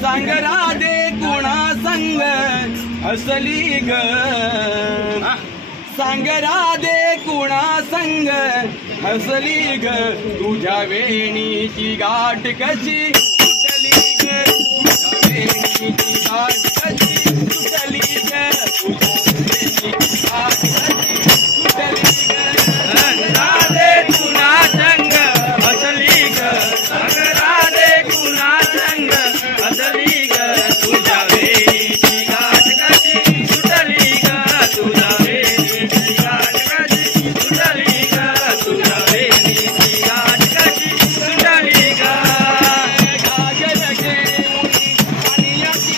सांग राधे कुणा संग हसली ग सांग राधे कुणा संग हसली ग तुझ्या वेणीची गाठ कशी सुटली ग तुझ्या वेणीची गाठ कशी सुटली ग तुझ्या वेणीची गाठ कशी सुटली ग सांग राधे कुणा संग हसली ग सांग राधे कुणा संग हसली ग तुझ्या वेणीची गाठ कशी सुटली ग तुझ्या वेणीची गाठ कशी सुटली ग तुझ्या वेणीची गाठ कशी सुटली ग घागर घेऊन पाण्याची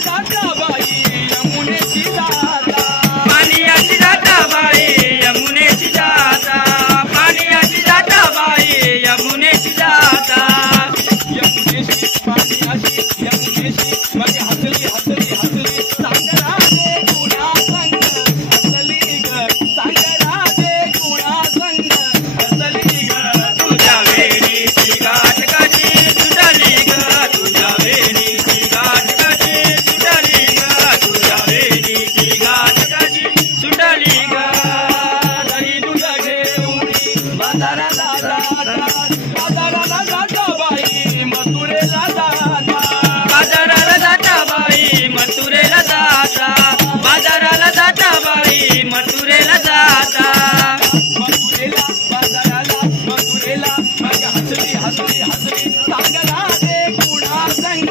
दाता बाई यमुनेची दाता पाण्याची दाता बाई यमुनेची दाता पाण्याची दाता बाई यमुनेची दाता यमुनेची पाण्याची यमुनेची मग हसली हसली हसली सांग राधे कुणा संग हसली ग सांग राधे कुणा संग हसली ग तुझ्या वेणीची गाठ कशी सुटली ग तुझ्या वेणीची गाठ कशी सुटली ग तुझ्या वेणीची गाठ कशी सुटली ग दही दूध घेऊन बाजाराला जाता बाई मथुरेला जाता बाजाराला जाता बाई मथुरेला जाता बाजाराला जाता बाई मथुरेला जाता मथुरेला बाजाराला मथुरेला मग हसली हसली हसली सांग राधे कुणा संग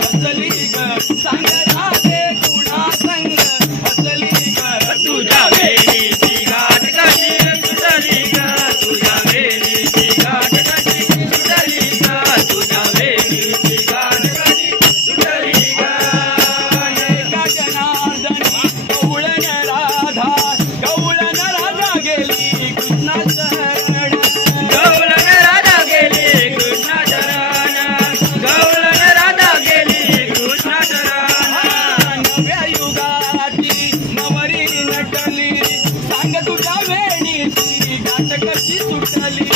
हसली ग सांग राधे कुणा संग हसली ग तुझ्या वेणीची गाठ कशी सुटली ग तुझ्या वेणीची गाठ कशी सुटली ग तुझ्या वेणीची गाठ कशी सुटली ग एका जनार्दनी गवळण राधा गेली कृष्णा शरण गवळण राधा गेली कृष्णा शरण गवळण राधा गेली कृष्णा शरण नव्या युगाची नवरी नटली सांग तुझ्या वेणीची गाठ कशी सुटली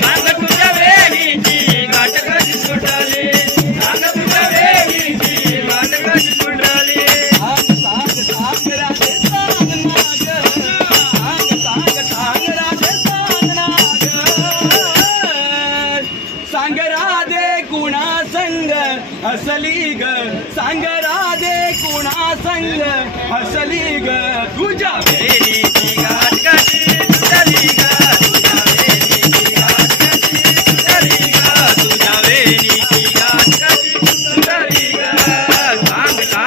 सांग तुझ्या वेणीची गाठ कशी सुटली सांग तुझ्या वेणीची गाठ कशी सुटली सांग राधे सांग नाग सांग राधे सांग नाग सांग राधे कुणा संग हसली ग सांग राधे कुणा संग हसली ग तुझ्या वेणीची गाठ